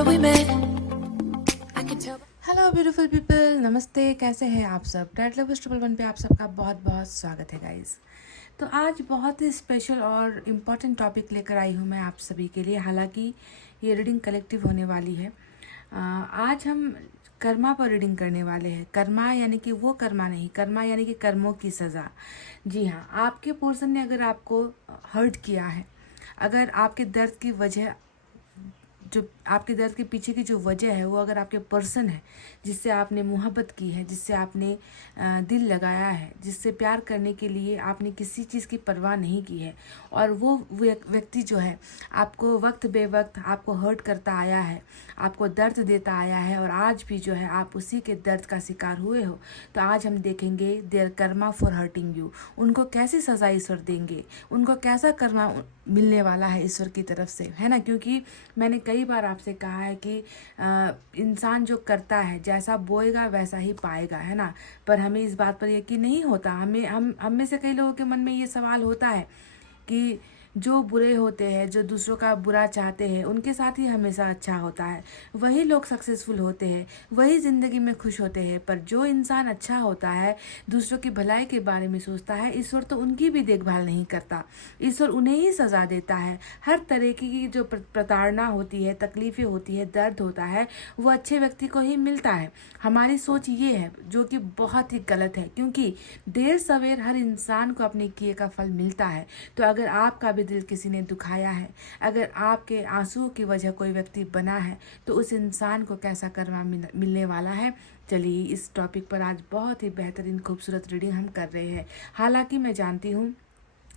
remember we met. I can tell. Hello beautiful people, नमस्ते। कैसे हैं आप सब? डेट लवर्स 111 पे आप सबका बहुत बहुत स्वागत है गाइस। तो आज बहुत ही स्पेशल और इम्पॉर्टेंट टॉपिक लेकर आई हूँ मैं आप सभी के लिए। हालांकि ये रीडिंग कलेक्टिव होने वाली है। आज हम कर्मा पर रीडिंग करने वाले हैं। कर्मा यानी कि वो कर्मा नहीं, कर्मा यानी कि कर्मों की सज़ा। जी हाँ, आपके पर्सन ने अगर आपको हर्ट किया है, अगर आपके दर्द की वजह, जो आपके दर्द के पीछे की जो वजह है वो अगर आपके पर्सन है जिससे आपने मोहब्बत की है, जिससे आपने दिल लगाया है, जिससे प्यार करने के लिए आपने किसी चीज़ की परवाह नहीं की है, और वो व्यक्ति जो है आपको वक्त बे वक्त आपको हर्ट करता आया है, आपको दर्द देता आया है, और आज भी जो है आप उसी के दर्द का शिकार हुए हो, तो आज हम देखेंगे their karma for hurting you. उनको कैसी सज़ा ईश्वर देंगे, उनको कैसा कर्मा मिलने वाला है ईश्वर की तरफ से, है ना। क्योंकि मैंने कई बार आपसे कहा है कि इंसान जो करता है, जैसा बोएगा वैसा ही पाएगा, है ना। पर हमें इस बात पर यकीन नहीं होता। हम में से कई लोगों के मन में ये सवाल होता है कि जो बुरे होते हैं, जो दूसरों का बुरा चाहते हैं, उनके साथ ही हमेशा अच्छा होता है, वही लोग सक्सेसफुल होते हैं, वही ज़िंदगी में खुश होते हैं। पर जो इंसान अच्छा होता है, दूसरों की भलाई के बारे में सोचता है, ईश्वर तो उनकी भी देखभाल नहीं करता। ईश्वर उन्हें ही सज़ा देता है। हर तरह की जो प्रताड़ना होती है, तकलीफ़ें होती है, दर्द होता है, वो अच्छे व्यक्ति को ही मिलता है। हमारी सोच ये है जो कि बहुत ही गलत है, क्योंकि देर सवेर हर इंसान को अपने किए का फल मिलता है। तो अगर आपका भी दिल किसी ने दुखाया है, अगर आपके आंसुओं की वजह कोई व्यक्ति बना है, तो उस इंसान को कैसा कर्मा मिलने वाला है। चलिए इस टॉपिक पर आज बहुत ही बेहतरीन खूबसूरत रीडिंग हम कर रहे हैं। हालांकि मैं जानती हूँ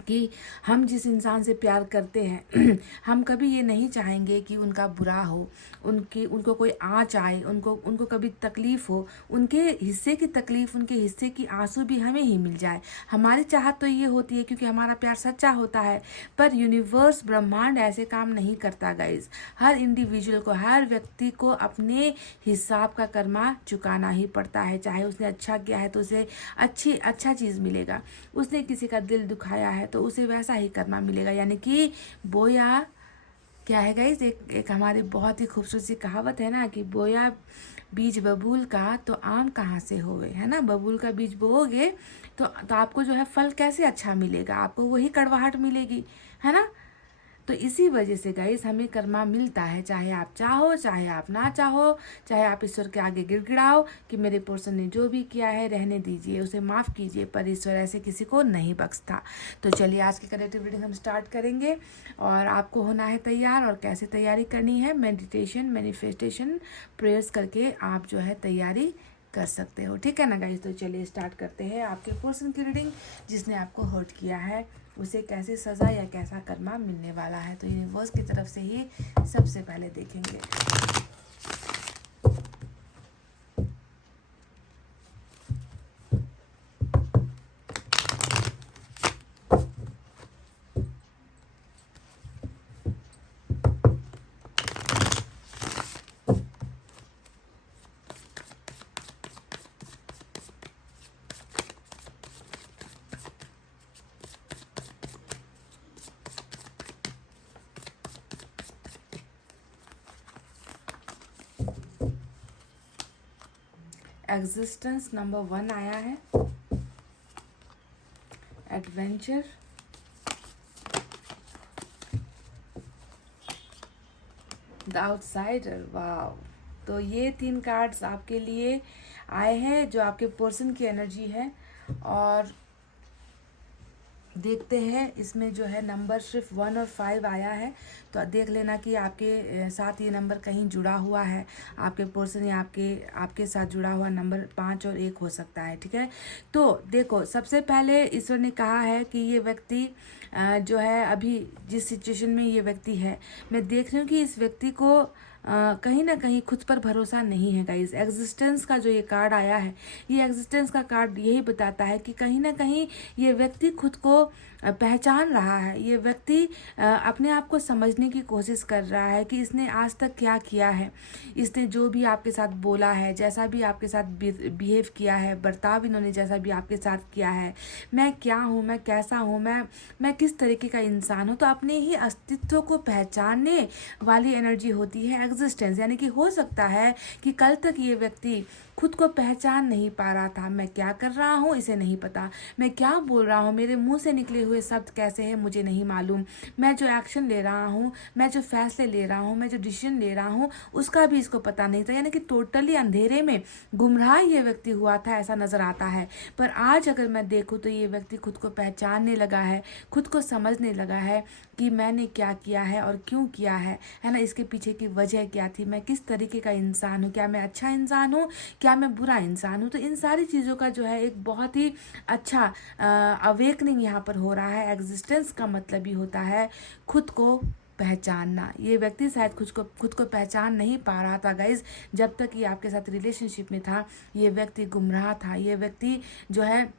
कि हम जिस इंसान से प्यार करते हैं हम कभी ये नहीं चाहेंगे कि उनका बुरा हो, उनको कोई आँच आए, उनको कभी तकलीफ़ हो, उनके हिस्से की तकलीफ़, उनके हिस्से की आंसू भी हमें ही मिल जाए। हमारी चाहत तो ये होती है क्योंकि हमारा प्यार सच्चा होता है। पर यूनिवर्स, ब्रह्मांड ऐसे काम नहीं करता गाइज। हर इंडिविजुअल को, हर व्यक्ति को अपने हिसाब का कर्मा चुकाना ही पड़ता है। चाहे उसने अच्छा किया है तो उसे अच्छा चीज़ मिलेगा, उसने किसी का दिल दुखाया है तो उसे वैसा ही कर्मा मिलेगा। यानी कि बोया क्या है गाइज, एक हमारी बहुत ही खूबसूरत सी कहावत है ना कि बोया बीज बबूल का तो आम कहाँ से होवे, है ना। बबूल का बीज बोओगे तो आपको जो है फल कैसे अच्छा मिलेगा, आपको वही कड़वाहट मिलेगी, है ना। तो इसी वजह से गाइस हमें कर्मा मिलता है, चाहे आप चाहो चाहे आप ना चाहो, चाहे आप ईश्वर के आगे गिड़गिड़ाओ कि मेरे पर्सन ने जो भी किया है रहने दीजिए, उसे माफ़ कीजिए, पर ईश्वर ऐसे किसी को नहीं बख्शता। तो चलिए आज की कलेक्टिव रीडिंग हम स्टार्ट करेंगे, और आपको होना है तैयार। और कैसे तैयारी करनी है, मेडिटेशन, मैनिफेस्टेशन, प्रेयर्स करके आप जो है तैयारी कर सकते हो, ठीक है ना गाइस। तो चलिए स्टार्ट करते हैं आपके पर्सन की रीडिंग। जिसने आपको हर्ट किया है उसे कैसी सज़ा या कैसा कर्मा मिलने वाला है, तो यूनिवर्स की तरफ से ही सबसे पहले देखेंगे। एग्जिस्टेंस नंबर 1 आया है, एडवेंचर, द आउटसाइडर। वाह, तो ये 3 कार्ड्स आपके लिए आए हैं जो आपके पर्सन की एनर्जी है। और देखते हैं इसमें जो है नंबर सिर्फ 1 और 5 आया है, तो देख लेना कि आपके साथ ये नंबर कहीं जुड़ा हुआ है। आपके पर्सन या आपके साथ जुड़ा हुआ नंबर 5 और 1 हो सकता है, ठीक है। तो देखो, सबसे पहले ईश्वर ने कहा है कि ये व्यक्ति जो है अभी जिस सिचुएशन में ये व्यक्ति है, मैं देख रही हूँ कि इस व्यक्ति को कहीं ना कहीं खुद पर भरोसा नहीं है गाइज। एग्जिस्टेंस का जो ये कार्ड आया है, ये एग्जिस्टेंस का कार्ड यही बताता है कि कहीं ना कहीं ये व्यक्ति खुद को पहचान रहा है। ये व्यक्ति अपने आप को समझने की कोशिश कर रहा है कि इसने आज तक क्या किया है, इसने जो भी आपके साथ बोला है, जैसा भी आपके साथ बिहेव किया है, बर्ताव इन्होंने जैसा भी आपके साथ किया है, मैं क्या हूँ, मैं कैसा हूँ, मैं किस तरीके का इंसान हूँ। तो अपने ही अस्तित्व को पहचानने वाली एनर्जी होती है एग्जिस्टेंस, यानी कि हो सकता है कि कल तक ये व्यक्ति खुद को पहचान नहीं पा रहा था। मैं क्या कर रहा हूँ इसे नहीं पता, मैं क्या बोल रहा हूँ, मेरे मुंह से निकले हुए शब्द कैसे हैं मुझे नहीं मालूम, मैं जो एक्शन ले रहा हूँ, मैं जो फैसले ले रहा हूँ, मैं जो डिसीजन ले रहा हूँ उसका भी इसको पता नहीं था। यानी कि टोटली अंधेरे में गुमराह ये व्यक्ति हुआ था, ऐसा नजर आता है। पर आज अगर मैं देखूँ तो ये व्यक्ति खुद को पहचानने लगा है, खुद को समझने लगा है कि मैंने क्या किया है और क्यों किया है ना, इसके पीछे की वजह क्या थी, मैं किस तरीके का इंसान हूँ, क्या मैं अच्छा इंसान हूँ, क्या मैं बुरा इंसान हूँ। तो इन सारी चीज़ों का जो है एक बहुत ही अच्छा अवेकनिंग यहाँ पर हो रहा है। एग्जिस्टेंस का मतलब ही होता है खुद को पहचानना। ये व्यक्ति शायद खुद को पहचान नहीं पा रहा था गाइज, जब तक ये आपके साथ रिलेशनशिप में था। ये व्यक्ति गुमराह था, ये व्यक्ति जो है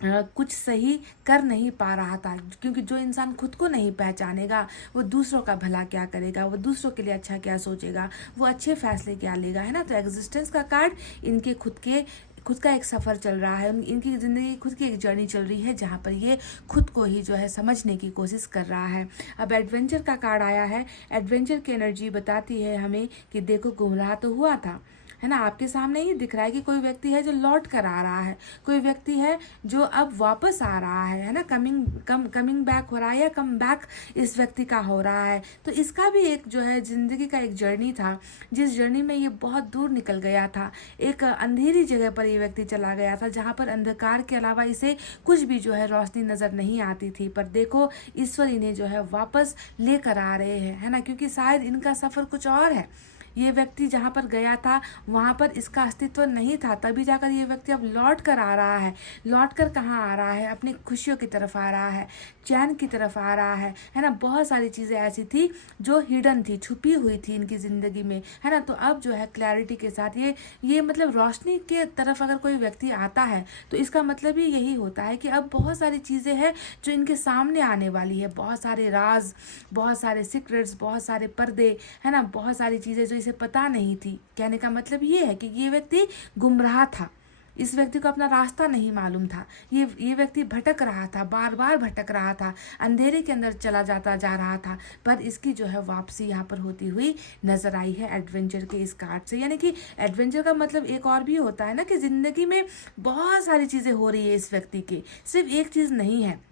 कुछ सही कर नहीं पा रहा था, क्योंकि जो इंसान खुद को नहीं पहचानेगा वो दूसरों का भला क्या करेगा, वो दूसरों के लिए अच्छा क्या सोचेगा, वो अच्छे फैसले क्या लेगा, है ना। तो एग्जिस्टेंस का कार्ड इनके खुद का एक सफ़र चल रहा है, इनकी ज़िंदगी खुद की एक जर्नी चल रही है, जहाँ पर ये खुद को ही जो है समझने की कोशिश कर रहा है। अब एडवेंचर का कार्ड आया है। एडवेंचर की एनर्जी बताती है हमें कि देखो गुमराह तो हुआ था, है ना, आपके सामने ही दिख रहा है कि कोई व्यक्ति है जो लौट कर आ रहा है, कोई व्यक्ति है जो अब वापस आ रहा है ना, कमिंग बैक हो रहा है या कम बैक इस व्यक्ति का हो रहा है। तो इसका भी एक जो है ज़िंदगी का एक जर्नी था, जिस जर्नी में ये बहुत दूर निकल गया था। एक अंधेरी जगह पर ये व्यक्ति चला गया था, जहाँ पर अंधकार के अलावा इसे कुछ भी जो है रोशनी नज़र नहीं आती थी। पर देखो ईश्वर इन्हें जो है वापस लेकर आ रहे हैं, है ना, क्योंकि शायद इनका सफ़र कुछ और है। ये व्यक्ति जहाँ पर गया था वहाँ पर इसका अस्तित्व नहीं था, तभी जाकर ये व्यक्ति अब लौट कर आ रहा है। लौट कर कहाँ आ रहा है? अपनी खुशियों की तरफ आ रहा है, चैन की तरफ आ रहा है ना। बहुत सारी चीज़ें ऐसी थी जो हिडन थी, छुपी हुई थी इनकी ज़िंदगी में, है ना। तो अब जो है क्लैरिटी के साथ ये मतलब रोशनी के तरफ अगर कोई व्यक्ति आता है तो इसका मतलब ही यही होता है कि अब बहुत सारी चीज़ें हैं जो इनके सामने आने वाली है। बहुत सारे राज, बहुत सारे सीक्रेट्स, बहुत सारे पर्दे, है ना, बहुत सारी चीज़ें जो इसे पता नहीं थी। कहने का मतलब ये है कि ये व्यक्ति गुमराह था, इस व्यक्ति को अपना रास्ता नहीं मालूम था। ये व्यक्ति भटक रहा था, बार बार भटक रहा था, अंधेरे के अंदर चला जाता जा रहा था। पर इसकी जो है वापसी यहाँ पर होती हुई नजर आई है एडवेंचर के इस कार्ड से। यानी कि एडवेंचर का मतलब एक और भी होता है ना कि जिंदगी में बहुत सारी चीज़ें हो रही है इस व्यक्ति की, सिर्फ एक चीज़ नहीं है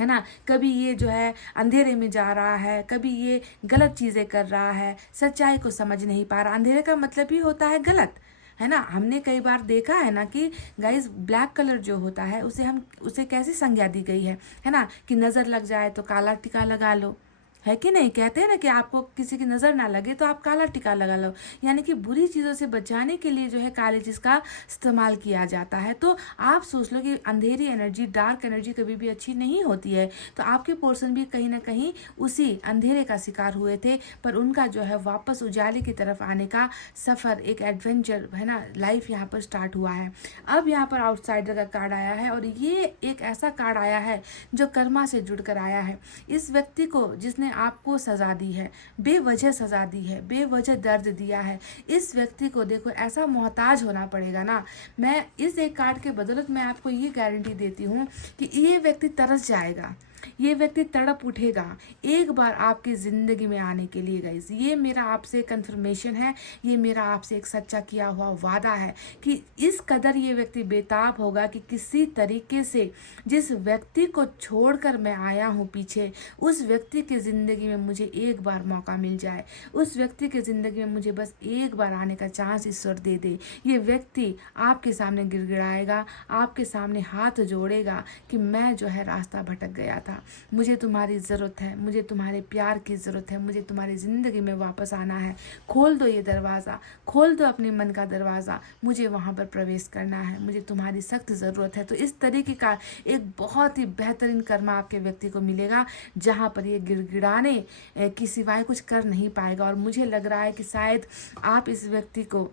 ना। कभी ये जो है अंधेरे में जा रहा है, कभी ये गलत चीज़ें कर रहा है, सच्चाई को समझ नहीं पा रहा। अंधेरे का मतलब ही होता है गलत, है ना। हमने कई बार देखा है ना कि गाइस ब्लैक कलर जो होता है उसे कैसी संज्ञा दी गई है ना, कि नज़र लग जाए तो काला टीका लगा लो, है कि नहीं। कहते हैं ना कि आपको किसी की नज़र ना लगे तो आप काला टीका लगा लो, यानी कि बुरी चीज़ों से बचाने के लिए जो है काली चीज़ का इस्तेमाल किया जाता है। तो आप सोच लो कि अंधेरी एनर्जी, डार्क एनर्जी कभी भी अच्छी नहीं होती है। तो आपके पोर्शन भी कहीं ना कहीं उसी अंधेरे का शिकार हुए थे, पर उनका जो है वापस उजाले की तरफ आने का सफ़र, एक एडवेंचर, है ना, लाइफ यहाँ पर स्टार्ट हुआ है। अब यहाँ पर आउटसाइडर का कार्ड आया है और ये एक ऐसा कार्ड आया है जो कर्मा से जुड़कर आया है। इस व्यक्ति को जिसने आपको सजा दी है, बेवजह सजा दी है, बेवजह दर्द दिया है, इस व्यक्ति को देखो ऐसा मोहताज होना पड़ेगा ना। मैं इस एक कार्ड के बदौलत मैं आपको ये गारंटी देती हूँ कि ये व्यक्ति तरस जाएगा, ये व्यक्ति तड़प उठेगा एक बार आपकी ज़िंदगी में आने के लिए। गाइस ये मेरा आपसे कंफर्मेशन है, ये मेरा आपसे एक सच्चा किया हुआ वादा है कि इस कदर ये व्यक्ति बेताब होगा कि किसी तरीके से जिस व्यक्ति को छोड़कर मैं आया हूँ पीछे, उस व्यक्ति की ज़िंदगी में मुझे एक बार मौका मिल जाए, उस व्यक्ति की ज़िंदगी में मुझे बस एक बार आने का चांस ईश्वर दे दे। ये व्यक्ति आपके सामने गिड़गिड़ाएगा, आपके सामने हाथ जोड़ेगा कि मैं जो है रास्ता भटक गया था, मुझे तुम्हारी ज़रूरत है, मुझे तुम्हारे प्यार की ज़रूरत है, मुझे तुम्हारी ज़िंदगी में वापस आना है, खोल दो ये दरवाज़ा, खोल दो अपने मन का दरवाज़ा, मुझे वहाँ पर प्रवेश करना है, मुझे तुम्हारी सख्त ज़रूरत है। तो इस तरीके का एक बहुत ही बेहतरीन कर्मा आपके व्यक्ति को मिलेगा, जहाँ पर ये गिड़गिड़ाने की सिवाय कुछ कर नहीं पाएगा। और मुझे लग रहा है कि शायद आप इस व्यक्ति को,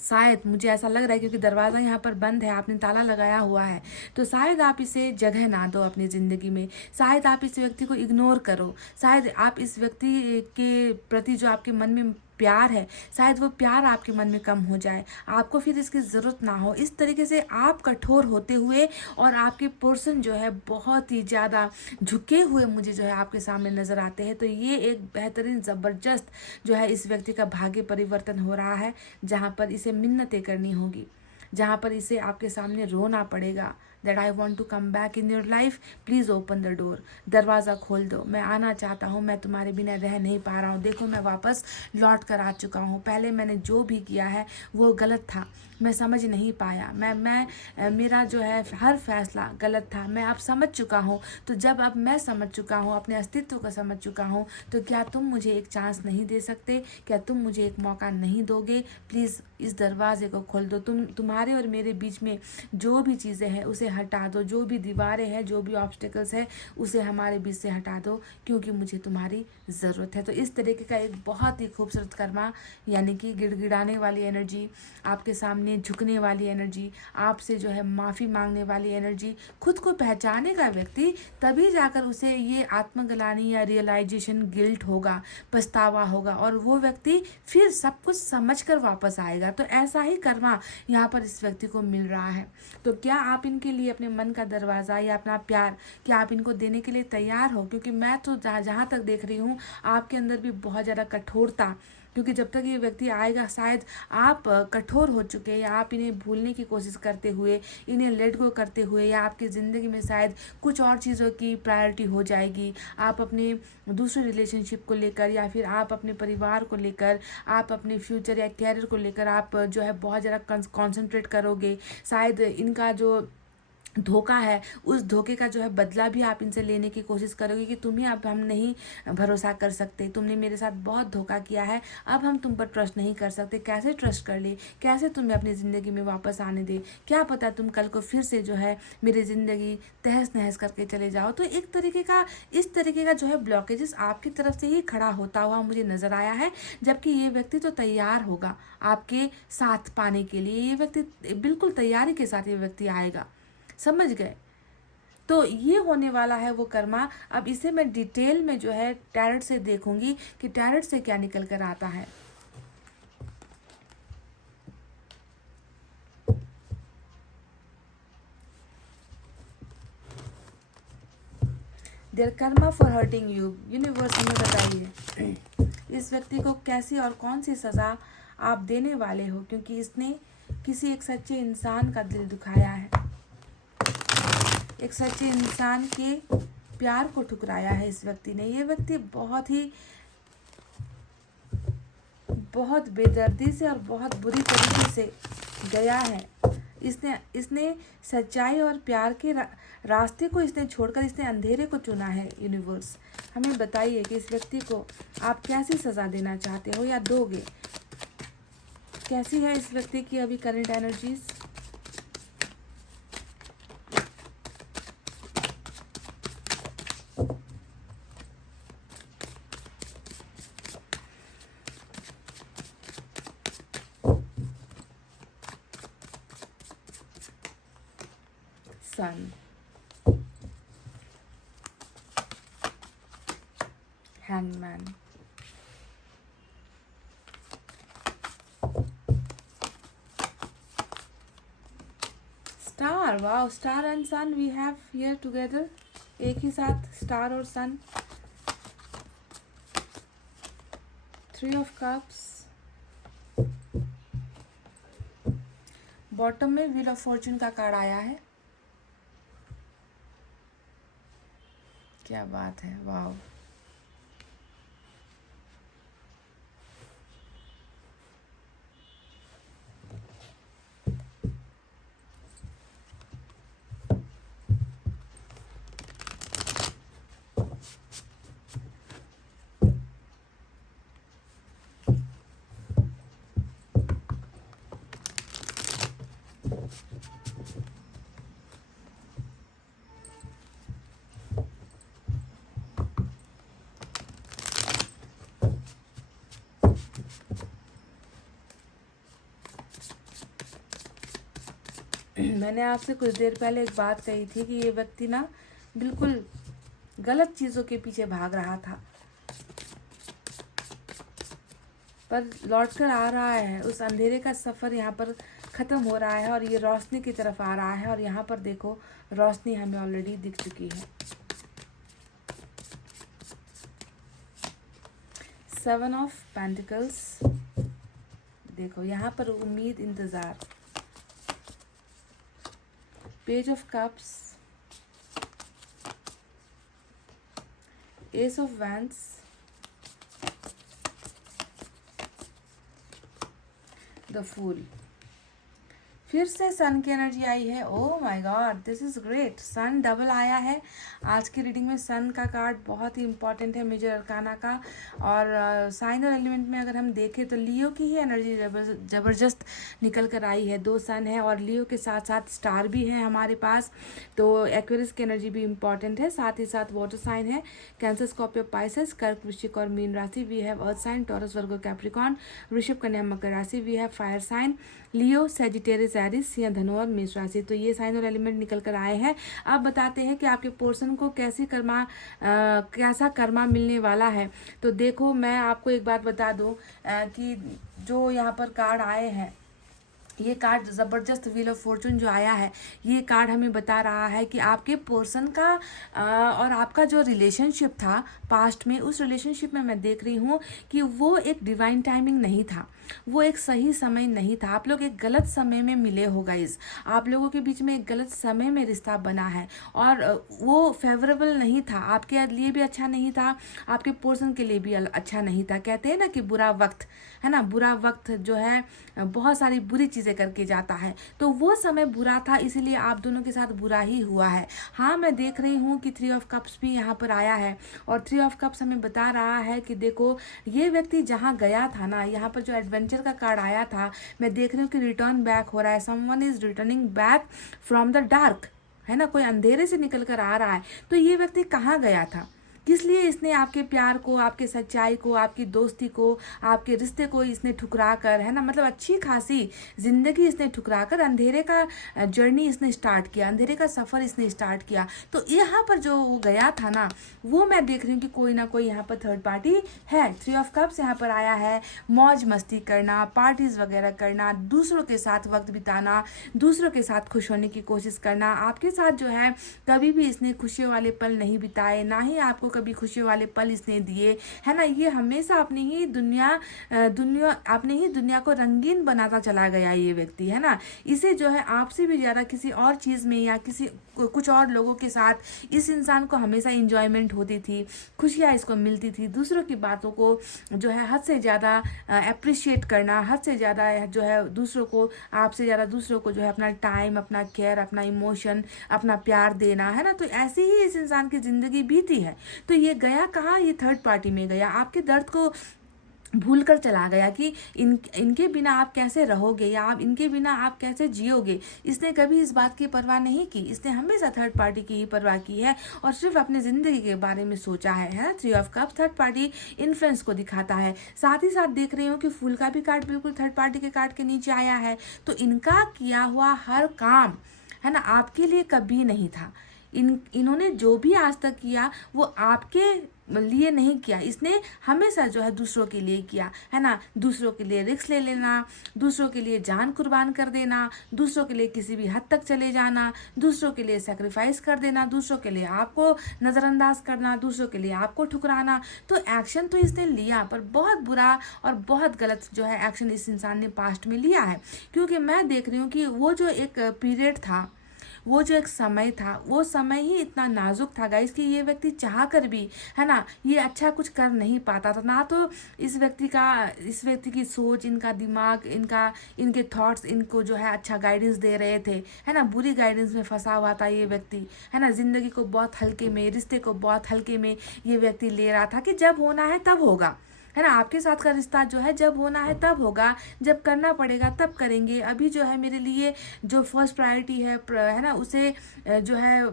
शायद मुझे ऐसा लग रहा है क्योंकि दरवाज़ा यहाँ पर बंद है, आपने ताला लगाया हुआ है, तो शायद आप इसे जगह ना दो अपनी ज़िंदगी में, शायद आप इस व्यक्ति को इग्नोर करो, शायद आप इस व्यक्ति के प्रति जो आपके मन में प्यार है, शायद वो प्यार आपके मन में कम हो जाए, आपको फिर इसकी ज़रूरत ना हो। इस तरीके से आप कठोर होते हुए और आपके पर्सन जो है बहुत ही ज़्यादा झुके हुए मुझे जो है आपके सामने नज़र आते हैं। तो ये एक बेहतरीन ज़बरदस्त जो है इस व्यक्ति का भाग्य परिवर्तन हो रहा है, जहाँ पर इसे मिन्नतें करनी होगी, जहाँ पर इसे आपके सामने रोना पड़ेगा that I want to come back in your life, please open the door, दरवाज़ा खोल दो, मैं आना चाहता हूँ, मैं तुम्हारे बिना रह नहीं पा रहा हूँ, देखो मैं वापस लौट कर आ चुका हूँ, पहले मैंने जो भी किया है वो गलत था, मैं समझ नहीं पाया, मेरा जो है हर फैसला गलत था, मैं अब समझ चुका हूँ। तो जब अब मैं समझ चुका हूँ, अपने अस्तित्व को समझ चुका हूँ, तो क्या तुम मुझे एक चांस नहीं दे सकते? क्या तुम मुझे एक मौका नहीं दोगे? प्लीज़ इस दरवाजे को खोल दो। तुम्हारे और मेरे बीच में जो भी चीज़ें हैं उसे हटा दो, जो भी दीवारें हैं, जो भी ऑब्स्टिकल्स है, उसे हमारे बीच से हटा दो, क्योंकि मुझे तुम्हारी ज़रूरत है। तो इस तरीके का एक बहुत ही खूबसूरत कर्मा, यानी कि गिड़गिड़ाने वाली एनर्जी, आपके सामने झुकने वाली एनर्जी, आपसे जो है माफ़ी मांगने वाली एनर्जी, खुद को पहचानेगा व्यक्ति, तभी जाकर उसे ये आत्मग्लानि या रियलाइजेशन, गिल्ट होगा, पछतावा होगा, और वो व्यक्ति फिर सब कुछ समझकर वापस आएगा। तो ऐसा ही कर्मा यहाँ पर इस व्यक्ति को मिल रहा है। तो क्या आप इनके लिए अपने मन का दरवाज़ा या अपना प्यार, क्या आप इनको देने के लिए तैयार हो? क्योंकि मैं तो जहाँ तक देख रही हूँ, आपके अंदर भी बहुत ज़्यादा कठोरता, क्योंकि जब तक ये व्यक्ति आएगा शायद आप कठोर हो चुके, या आप इन्हें भूलने की कोशिश करते हुए, इन्हें लेट गो करते हुए, या आपकी ज़िंदगी में शायद कुछ और चीज़ों की प्रायोरिटी हो जाएगी, आप अपने दूसरे रिलेशनशिप को लेकर, या फिर आप अपने परिवार को लेकर, आप अपने फ्यूचर या कैरियर को लेकर आप जो है बहुत ज़्यादा कॉन्सेंट्रेट करोगे। शायद इनका जो धोखा है, उस धोखे का जो है बदला भी आप इनसे लेने की कोशिश करोगे कि तुम्हें अब हम नहीं भरोसा कर सकते, तुमने मेरे साथ बहुत धोखा किया है, अब हम तुम पर ट्रस्ट नहीं कर सकते, कैसे ट्रस्ट कर ले, कैसे तुम्हें अपनी ज़िंदगी में वापस आने दे, क्या पता तुम कल को फिर से जो है मेरी ज़िंदगी तहस नहस करके चले जाओ। तो एक तरीके का, इस तरीके का जो है ब्लॉकेजेस आपकी तरफ से ही खड़ा होता हुआ मुझे नज़र आया है, जबकि ये व्यक्ति तो तैयार होगा आपके साथ पाने के लिए, ये व्यक्ति बिल्कुल तैयारी के साथ ये व्यक्ति आएगा, समझ गए? तो ये होने वाला है वो कर्मा। अब इसे मैं डिटेल में जो है टैरेट से देखूंगी कि टैरेट से क्या निकल कर आता है। Their karma for hurting you, universe हमें बताइए इस व्यक्ति को कैसी और कौन सी सज़ा आप देने वाले हो, क्योंकि इसने किसी एक सच्चे इंसान का दिल दुखाया है, एक सच्चे इंसान के प्यार को ठुकराया है इस व्यक्ति ने। ये व्यक्ति बहुत बेदर्दी से और बहुत बुरी तरीके से गया है। इसने सच्चाई और प्यार के रास्ते को इसने छोड़कर इसने अंधेरे को चुना है। यूनिवर्स हमें बताइए कि इस व्यक्ति को आप कैसी सज़ा देना चाहते हो या दोगे? कैसी है इस व्यक्ति की अभी current energies? Sun, Hangman, Star. Wow, Star and Sun we have here together, एक ही साथ Star और Sun. Three of Cups. Bottom में व्हील ऑफ फॉर्चून का कार्ड आया है। क्या बात है, वाव। मैंने आपसे कुछ देर पहले एक बात कही थी कि ये व्यक्ति ना बिल्कुल गलत चीज़ों के पीछे भाग रहा था। पर लौट कर आ रहा है। उस अंधेरे का सफ़र यहाँ पर ख़त्म हो रहा है और ये रोशनी की तरफ आ रहा है। और यहाँ पर देखो रोशनी हमें ऑलरेडी दिख चुकी है। 7 ऑफ पेंटिकल्स, देखो यहाँ पर उम्मीद, इंतज़ार। Page of cups, ace of wands, the fool. फिर से सन की एनर्जी आई है। Oh my god, this is great. Sun double आया है आज की रीडिंग में। सन का कार्ड बहुत ही इंपॉर्टेंट है मेजर अरकाना का। और साइन और एलिमेंट में अगर हम देखें तो लियो की ही एनर्जी ज़बरदस्त निकल कर आई है। 2 सन है और लियो के साथ साथ स्टार भी है हमारे पास। तो एक्वेरियस की एनर्जी भी इंपॉर्टेंट है। साथ ही साथ वाटर साइन है, कैंसर, स्कॉर्पियो, पाइसेस, कर्क, वृश्चिक और मीन राशि। We have earth sign, Taurus, Virgo, Capricorn, वृषभ, कन्या, मकर राशि। We have fire sign, Leo, Sagittarius, Aries या धनु और मेष राशि। तो ये साइन और एलिमेंट निकल कर आए हैं। अब बताते हैं कि आपके पोर्शन को कैसा कर्मा मिलने वाला है। तो देखो मैं आपको एक बात बता दूं कि जो यहाँ पर कार्ड आए हैं, ये कार्ड ज़बरदस्त व्हील ऑफ फॉर्चून जो आया है, ये कार्ड हमें बता रहा है कि आपके पोर्शन का और आपका जो रिलेशनशिप था पास्ट में, उस रिलेशनशिप में मैं देख रही हूँ कि वो एक डिवाइन टाइमिंग नहीं था, वो एक सही समय नहीं था। आप लोग एक गलत समय में मिले हो गाइस। आप लोगों के बीच में एक गलत समय में रिश्ता बना है और वो फेवरेबल नहीं था, आपके लिए भी अच्छा नहीं था, आपके पोर्शन के लिए भी अच्छा नहीं था। कहते हैं ना कि बुरा वक्त है ना, बुरा वक्त जो है बहुत सारी बुरी चीज़ें करके जाता है। तो वो समय बुरा था, इसीलिए आप दोनों के साथ बुरा ही हुआ है। हाँ, मैं देख रही हूँ कि 3 ऑफ कप्स भी यहाँ पर आया है और 3 ऑफ कप्स हमें बता रहा है कि देखो ये व्यक्ति जहाँ गया था ना, यहाँ पर जो एडवेंचर का कार्ड आया था, मैं देख रही हूँ कि रिटर्न बैक हो रहा है। Someone is returning back from the dark, है ना, कोई अंधेरे से निकल कर आ रहा है। तो ये व्यक्ति कहाँ गया था, किस लिए इसने आपके प्यार को, आपके सच्चाई को, आपकी दोस्ती को, आपके रिश्ते को इसने ठुकरा कर, है ना, मतलब अच्छी खासी जिंदगी इसने ठुकरा कर अंधेरे का जर्नी इसने स्टार्ट किया, अंधेरे का सफ़र इसने स्टार्ट किया। तो यहाँ पर जो वो गया था ना, वो मैं देख रही हूँ कि कोई ना कोई यहाँ पर थर्ड पार्टी है। 3 ऑफ कप्स यहाँ पर आया है। मौज मस्ती करना, पार्टीज वगैरह करना, दूसरों के साथ वक्त बिताना, दूसरों के साथ खुश होने की कोशिश करना। आपके साथ जो है कभी भी इसने खुशियों वाले पल नहीं बिताए, ना ही आपको कभी खुशियों वाले पल इसने दिए, है ना। ये हमेशा अपनी ही दुनिया को रंगीन बनाता चला गया ये व्यक्ति, है ना। इसे जो है आपसे भी ज़्यादा किसी और चीज़ में या कुछ और लोगों के साथ इस इंसान को हमेशा इंजॉयमेंट होती थी, खुशियाँ इसको मिलती थी। दूसरों की बातों को जो है हद से ज़्यादा अप्रिशिएट करना, हद से ज़्यादा जो है दूसरों को, आपसे ज़्यादा दूसरों को जो है अपना टाइम, अपना केयर, अपना इमोशन, अपना प्यार देना, है ना। तो ऐसी ही इस इंसान की ज़िंदगी बीती है। तो ये गया कहाँ, ये थर्ड पार्टी में गया, आपके दर्द को भूल कर चला गया कि इनके बिना आप कैसे रहोगे या आप इनके बिना आप कैसे जियोगे। इसने कभी इस बात की परवाह नहीं की, इसने हमेशा थर्ड पार्टी की ही परवाह की है और सिर्फ अपनी ज़िंदगी के बारे में सोचा है ना। 3 of cups third party influence को दिखाता है। साथ ही साथ देख रही हूँ कि फूल का भी कार्ड बिल्कुल थर्ड पार्टी के कार्ड के नीचे आया है। तो इनका किया हुआ हर काम, है ना, आपके लिए कभी नहीं था। इन्होंने जो भी आज तक किया वो आपके लिए नहीं किया, इसने हमेशा जो है दूसरों के लिए किया, है ना। दूसरों के लिए रिस्क ले लेना, दूसरों के लिए जान कुर्बान कर देना, दूसरों के लिए किसी भी हद तक चले जाना, दूसरों के लिए सेक्रीफाइस कर देना, दूसरों के लिए आपको नज़रअंदाज करना, दूसरों के लिए आपको ठुकराना। तो एक्शन तो इसने लिया, पर बहुत बुरा और बहुत गलत जो है एक्शन इस इंसान ने पास्ट में लिया है। क्योंकि मैं देख रही हूँ कि वो जो एक पीरियड था, वो जो एक समय था, वो समय ही इतना नाजुक था गाइस कि ये व्यक्ति चाह कर भी, है ना, ये अच्छा कुछ कर नहीं पाता था। ना तो इस व्यक्ति की सोच, इनका दिमाग, इनके थॉट्स इनको जो है अच्छा गाइडेंस दे रहे थे, है ना। बुरी गाइडेंस में फंसा हुआ था ये व्यक्ति, है ना। ज़िंदगी को बहुत हल्के में, रिश्ते को बहुत हल्के में ये व्यक्ति ले रहा था कि जब होना है तब होगा, है ना। आपके साथ का रिश्ता जो है जब होना है तब होगा, जब करना पड़ेगा तब करेंगे। अभी जो है मेरे लिए जो फर्स्ट प्रायोरिटी है ना, उसे जो है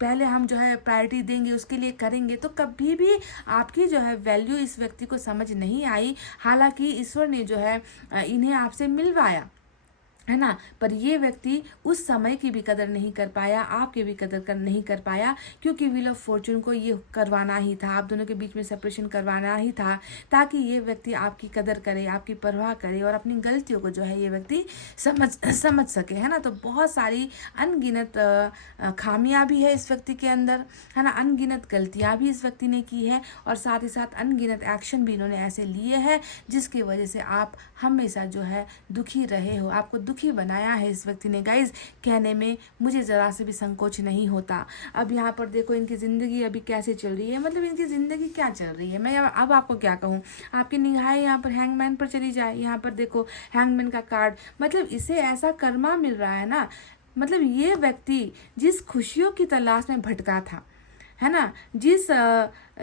पहले हम जो है प्रायोरिटी देंगे, उसके लिए करेंगे। तो कभी भी आपकी जो है वैल्यू इस व्यक्ति को समझ नहीं आई, हालांकि ईश्वर ने जो है इन्हें आपसे मिलवाया, है ना। पर ये व्यक्ति उस समय की भी कदर नहीं कर पाया, आपकी भी नहीं कर पाया, क्योंकि व्हील ऑफ फॉर्चून को ये करवाना ही था, आप दोनों के बीच में सेपरेशन करवाना ही था, ताकि ये व्यक्ति आपकी कदर करे, आपकी परवाह करे और अपनी गलतियों को जो है ये व्यक्ति समझ सके, है ना। तो बहुत सारी अनगिनत खामियां भी है इस व्यक्ति के अंदर, है ना, अनगिनत गलतियां भी इस व्यक्ति ने की है, और साथ ही साथ अनगिनत एक्शन भी इन्होंने ऐसे लिए हैं जिसकी वजह से आप हमेशा जो है दुखी रहे हो, आपको दुखी बनाया है इस व्यक्ति ने। गाइज, कहने में मुझे ज़रा से भी संकोच नहीं होता। अब यहाँ पर देखो इनकी ज़िंदगी अभी कैसे चल रही है, मतलब इनकी ज़िंदगी क्या चल रही है, मैं अब आपको क्या कहूँ। आपकी निगाहें यहाँ पर हैंगमैन पर चली जाए, यहाँ पर देखो हैंगमैन का कार्ड, मतलब इसे ऐसा कर्मा मिल रहा है ना, मतलब ये व्यक्ति जिस खुशियों की तलाश में भटका था, है ना, जिस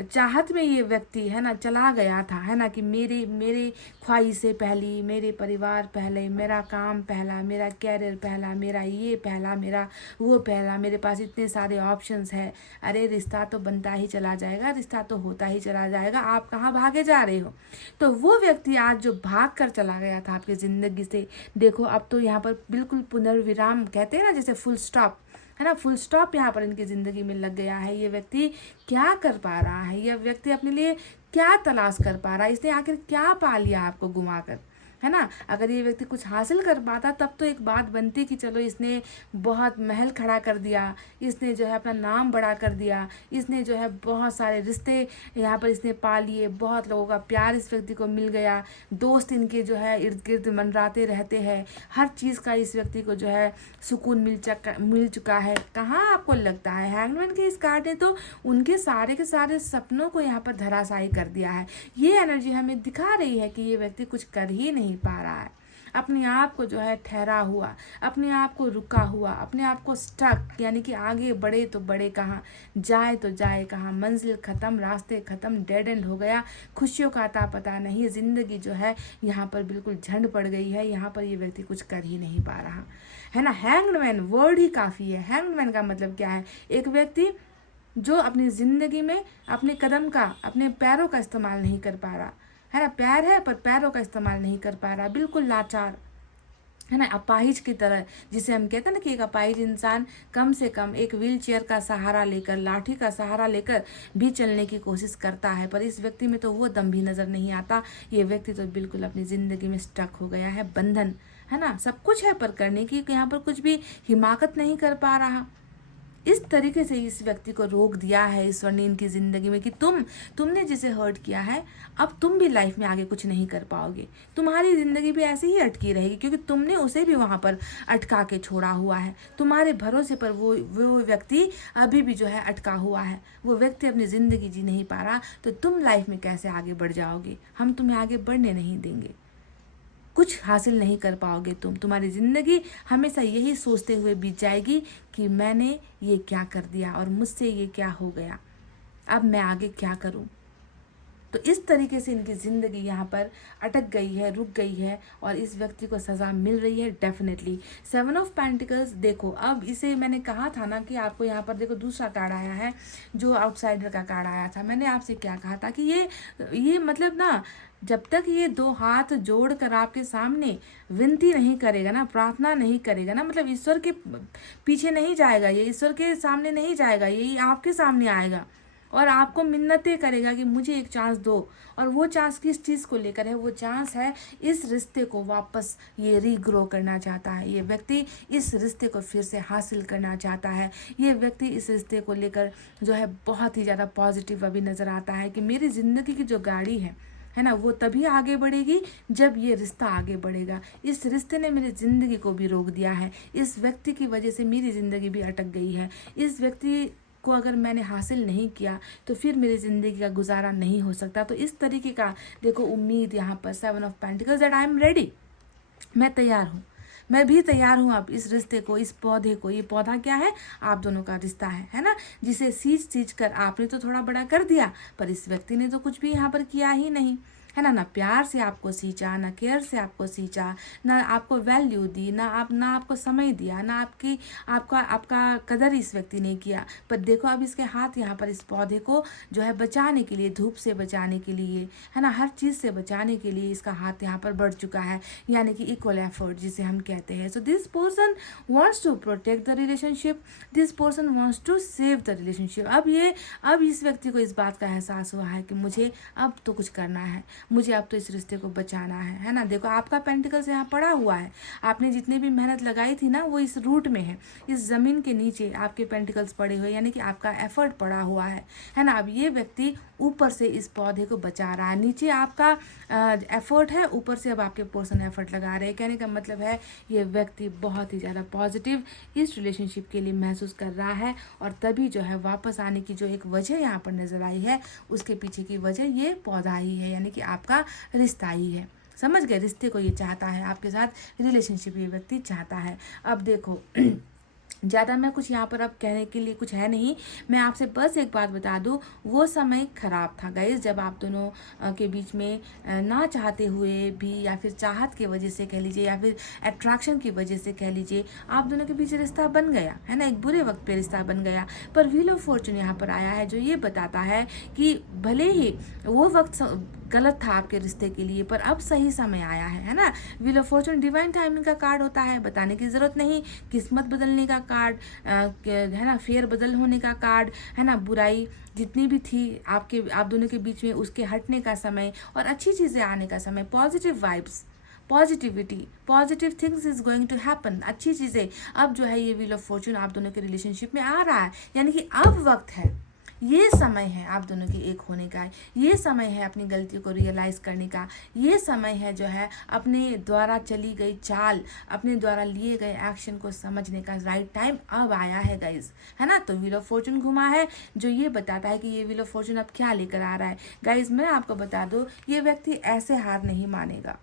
चाहत में ये व्यक्ति, है ना, चला गया था, है ना, कि मेरे ख्वाहिशें पहली, मेरे परिवार पहले, मेरा काम पहला, मेरा कैरियर पहला, मेरा ये पहला, मेरा वो पहला, मेरे पास इतने सारे ऑप्शंस है, अरे रिश्ता तो बनता ही चला जाएगा, रिश्ता तो होता ही चला जाएगा, आप कहाँ भागे जा रहे हो। तो वो व्यक्ति आज जो भाग कर चला गया था आपकी ज़िंदगी से, देखो अब तो यहाँ पर बिल्कुल पुनर्विराम कहते हैं ना, जैसे फुल स्टॉप, है ना, फुल स्टॉप यहाँ पर इनकी ज़िंदगी में लग गया है। ये व्यक्ति क्या कर पा रहा है, ये व्यक्ति अपने लिए क्या तलाश कर पा रहा है, इसने आखिर क्या पा लिया आपको घुमा कर, है ना। अगर ये व्यक्ति कुछ हासिल कर पाता तब तो एक बात बनती कि चलो इसने बहुत महल खड़ा कर दिया, इसने जो है अपना नाम बड़ा कर दिया, इसने जो है बहुत सारे रिश्ते यहाँ पर इसने पा लिए, बहुत लोगों का प्यार इस व्यक्ति को मिल गया, दोस्त इनके जो है इर्द गिर्द मंडराते रहते हैं, हर चीज़ का इस व्यक्ति को जो है सुकून मिल चुका है। कहाँ आपको लगता है हैंगमैन के इस कार्ड ने तो उनके सारे के सारे सपनों को यहाँ पर धराशायी कर दिया है। ये एनर्जी हमें दिखा रही है कि ये व्यक्ति कुछ कर ही नहीं पा रहा है, अपने आप को जो है ठहरा हुआ, अपने आप को रुका हुआ, अपने आप को स्टक, यानी कि आगे बढ़े तो बढ़े कहाँ, जाए तो जाए कहाँ, मंजिल ख़त्म, रास्ते ख़त्म, डेड एंड हो गया, खुशियों का अता पता नहीं, ज़िंदगी जो है यहाँ पर बिल्कुल झंड पड़ गई है, यहाँ पर ये व्यक्ति कुछ कर ही नहीं पा रहा, है ना। हैंगमैन वर्ड ही काफ़ी है। हैंगमैन का मतलब क्या है, एक व्यक्ति जो अपनी ज़िंदगी में अपने कदम का, अपने पैरों का इस्तेमाल नहीं कर पा रहा, है ना, पैर है पर पैरों का इस्तेमाल नहीं कर पा रहा, बिल्कुल लाचार, है ना, अपाहिज की तरह, जिसे हम कहते हैं ना कि एक अपाहिज इंसान कम से कम एक व्हील चेयर का सहारा लेकर, लाठी का सहारा लेकर भी चलने की कोशिश करता है, पर इस व्यक्ति में तो वो दम भी नज़र नहीं आता। ये व्यक्ति तो बिल्कुल अपनी ज़िंदगी में स्टक हो गया है, बंधन, है ना, सब कुछ है पर करने की यहाँ पर कुछ भी हिमाकत नहीं कर पा रहा। इस तरीके से इस व्यक्ति को रोक दिया है ईश्वर ने इनकी ज़िंदगी में कि तुमने जिसे हर्ट किया है, अब तुम भी लाइफ में आगे कुछ नहीं कर पाओगे, तुम्हारी ज़िंदगी भी ऐसे ही अटकी रहेगी, क्योंकि तुमने उसे भी वहाँ पर अटका के छोड़ा हुआ है, तुम्हारे भरोसे पर वो व्यक्ति अभी भी जो है अटका हुआ है, वो व्यक्ति अपनी ज़िंदगी जी नहीं पा रहा, तो तुम लाइफ में कैसे आगे बढ़ जाओगे, हम तुम्हें आगे बढ़ने नहीं देंगे, कुछ हासिल नहीं कर पाओगे तुम्हारी ज़िंदगी हमेशा यही सोचते हुए बीत जाएगी कि मैंने ये क्या कर दिया और मुझसे ये क्या हो गया, अब मैं आगे क्या करूं। तो इस तरीके से इनकी ज़िंदगी यहाँ पर अटक गई है, रुक गई है, और इस व्यक्ति को सज़ा मिल रही है डेफिनेटली। 7 ऑफ पेंटिकल्स, देखो अब इसे मैंने कहा था ना कि आपको यहाँ पर देखो दूसरा कार्ड आया है जो आउटसाइडर का कार्ड आया था। मैंने आपसे क्या कहा था कि ये मतलब ना, जब तक ये 2 हाथ जोड़कर आपके सामने विनती नहीं करेगा ना, प्रार्थना नहीं करेगा ना, मतलब ईश्वर के पीछे नहीं जाएगा, ये ईश्वर के सामने नहीं जाएगा, ये आपके सामने आएगा और आपको मिन्नतें करेगा कि मुझे एक चांस दो। और वो चांस किस चीज़ को लेकर है, वो चांस है इस रिश्ते को वापस ये रीग्रो करना चाहता है, ये व्यक्ति इस रिश्ते को फिर से हासिल करना चाहता है, ये व्यक्ति इस रिश्ते को लेकर जो है बहुत ही ज़्यादा पॉजिटिव अभी नज़र आता है कि मेरी ज़िंदगी की जो गाड़ी है ना, वो तभी आगे बढ़ेगी जब ये रिश्ता आगे बढ़ेगा। इस रिश्ते ने मेरी ज़िंदगी को भी रोक दिया है, इस व्यक्ति की वजह से मेरी ज़िंदगी भी अटक गई है, इस व्यक्ति को अगर मैंने हासिल नहीं किया तो फिर मेरी ज़िंदगी का गुजारा नहीं हो सकता। तो इस तरीके का देखो उम्मीद यहाँ पर 7 of pentacles, that I am ready, मैं तैयार हूँ, मैं भी तैयार हूँ अब इस रिश्ते को, इस पौधे को, ये पौधा क्या है, आप दोनों का रिश्ता है ना, जिसे सींच कर आपने तो थोड़ा बड़ा कर दिया पर इस व्यक्ति ने तो कुछ भी यहाँ पर किया ही नहीं, है ना प्यार से आपको सींचा, ना केयर से आपको सींचा, ना आपको वैल्यू दी, ना आपको समय दिया, ना आपका कदर इस व्यक्ति ने किया। पर देखो अब इसके हाथ यहाँ पर इस पौधे को जो है बचाने के लिए, धूप से बचाने के लिए, है ना, हर चीज़ से बचाने के लिए इसका हाथ यहाँ पर बढ़ चुका है, यानी कि इक्वल एफर्ट जिसे हम कहते हैं। So this person wants to protect the relationship, this person wants to save the relationship. अब इस व्यक्ति को इस बात का एहसास हुआ है कि मुझे अब तो कुछ करना है, मुझे अब तो इस रिश्ते को बचाना है ना। देखो आपका पेंटिकल्स यहाँ पड़ा हुआ है, आपने जितनी भी मेहनत लगाई थी ना वो इस रूट में है, इस ज़मीन के नीचे आपके पेंटिकल्स पड़े हुए, यानी कि आपका एफर्ट पड़ा हुआ है ना। अब ये व्यक्ति ऊपर से इस पौधे को बचा रहा है, नीचे आपका एफर्ट है, ऊपर से अब आपके पर्सन एफर्ट लगा रहे हैं। कहने का मतलब है ये व्यक्ति बहुत ही ज़्यादा पॉजिटिव इस रिलेशनशिप के लिए महसूस कर रहा है, और तभी जो है वापस आने की जो एक वजह यहाँ पर नज़र आई है, उसके पीछे की वजह ये पौधा ही है, यानी कि आपका रिश्ता ही है। समझ गए, रिश्ते को ये चाहता है, आपके साथ रिलेशनशिप ये व्यक्ति चाहता है। अब देखो ज़्यादा मैं कुछ यहाँ पर अब कहने के लिए कुछ है नहीं, मैं आपसे बस एक बात बता दूँ, वो समय ख़राब था गाइस, जब आप दोनों के बीच में ना चाहते हुए भी, या फिर चाहत की वजह से कह लीजिए, या फिर अट्रैक्शन की वजह से कह लीजिए, आप दोनों के बीच रिश्ता बन गया है ना, एक बुरे वक्त पे रिश्ता बन गया। पर व्हील ऑफ फॉर्चून यहाँ पर आया है जो ये बताता है कि भले ही वो वक्त गलत था आपके रिश्ते के लिए, पर अब सही समय आया है ना। Wheel of Fortune divine timing का कार्ड होता है, बताने की ज़रूरत नहीं, किस्मत बदलने का कार्ड है ना, फेर बदल होने का कार्ड है ना, बुराई जितनी भी थी आप दोनों के बीच में उसके हटने का समय और अच्छी चीज़ें आने का समय, positive vibes, positivity, positive things is going to happen, अच्छी चीज़ें। अब जो है ये व्हील ऑफ फॉर्चून आप दोनों के रिलेशनशिप में आ रहा है, यानी कि अब वक्त है, ये समय है आप दोनों के एक होने का, ये समय है अपनी गलती को रियलाइज़ करने का, ये समय है जो है अपने द्वारा चली गई चाल, अपने द्वारा लिए गए एक्शन को समझने का राइट टाइम अब आया है गाइज, है ना। तो व्हील ऑफ फॉर्चून घुमा है जो ये बताता है कि ये व्हील ऑफ फॉर्चून अब क्या लेकर आ रहा है गाइज। मैं आपको बता दूँ, ये व्यक्ति ऐसे हार नहीं मानेगा,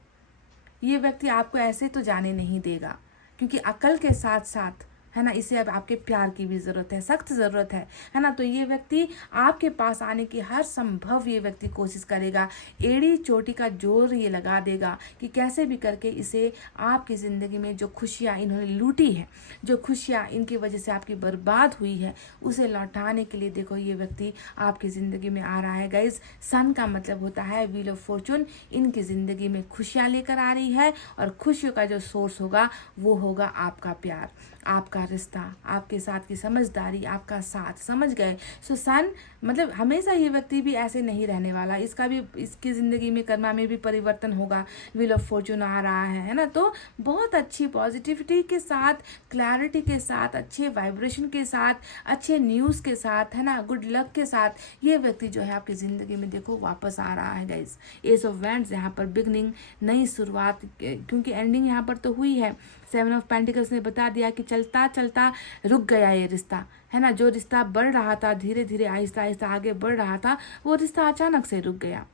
ये व्यक्ति आपको ऐसे तो जाने नहीं देगा, क्योंकि अकल के साथ साथ है ना इसे अब आपके प्यार की भी ज़रूरत है, सख्त ज़रूरत है ना। तो ये व्यक्ति आपके पास आने की हर संभव ये व्यक्ति कोशिश करेगा, एड़ी चोटी का जोर ये लगा देगा कि कैसे भी करके इसे आपकी ज़िंदगी में जो खुशियाँ इन्होंने लूटी है, जो खुशियाँ इनकी वजह से आपकी बर्बाद हुई है, उसे लौटाने के लिए देखो ये व्यक्ति आपकी ज़िंदगी में आ रहा है गाइज। सन का मतलब होता है व्हील ऑफ फॉर्चून, इनकी ज़िंदगी में खुशियाँ लेकर आ रही है, और खुशियों का जो सोर्स होगा वो होगा आपका प्यार, आपका रिश्ता, आपके साथ की समझदारी, आपका साथ, समझ गए। सो सन मतलब हमेशा ये व्यक्ति भी ऐसे नहीं रहने वाला, इसका भी, इसकी ज़िंदगी में कर्मा में भी परिवर्तन होगा, व्हील ऑफ फॉर्चून आ रहा है ना। तो बहुत अच्छी पॉजिटिविटी के साथ, क्लैरिटी के साथ, अच्छे वाइब्रेशन के साथ, अच्छे न्यूज़ के साथ, है ना, गुड लक के साथ ये व्यक्ति जो है आपकी ज़िंदगी में देखो वापस आ रहा है गाइज। एस ऑफ वैंड्स यहाँ पर बिगनिंग, नई शुरुआत, क्योंकि एंडिंग यहाँ पर तो हुई है। सेवन ऑफ पेंटिकल्स ने बता दिया कि चलता चलता रुक गया ये रिश्ता, है ना। जो रिश्ता बढ़ रहा था, धीरे धीरे आहिस्ता आहिस्ता आगे बढ़ रहा था, वो रिश्ता अचानक से रुक गया,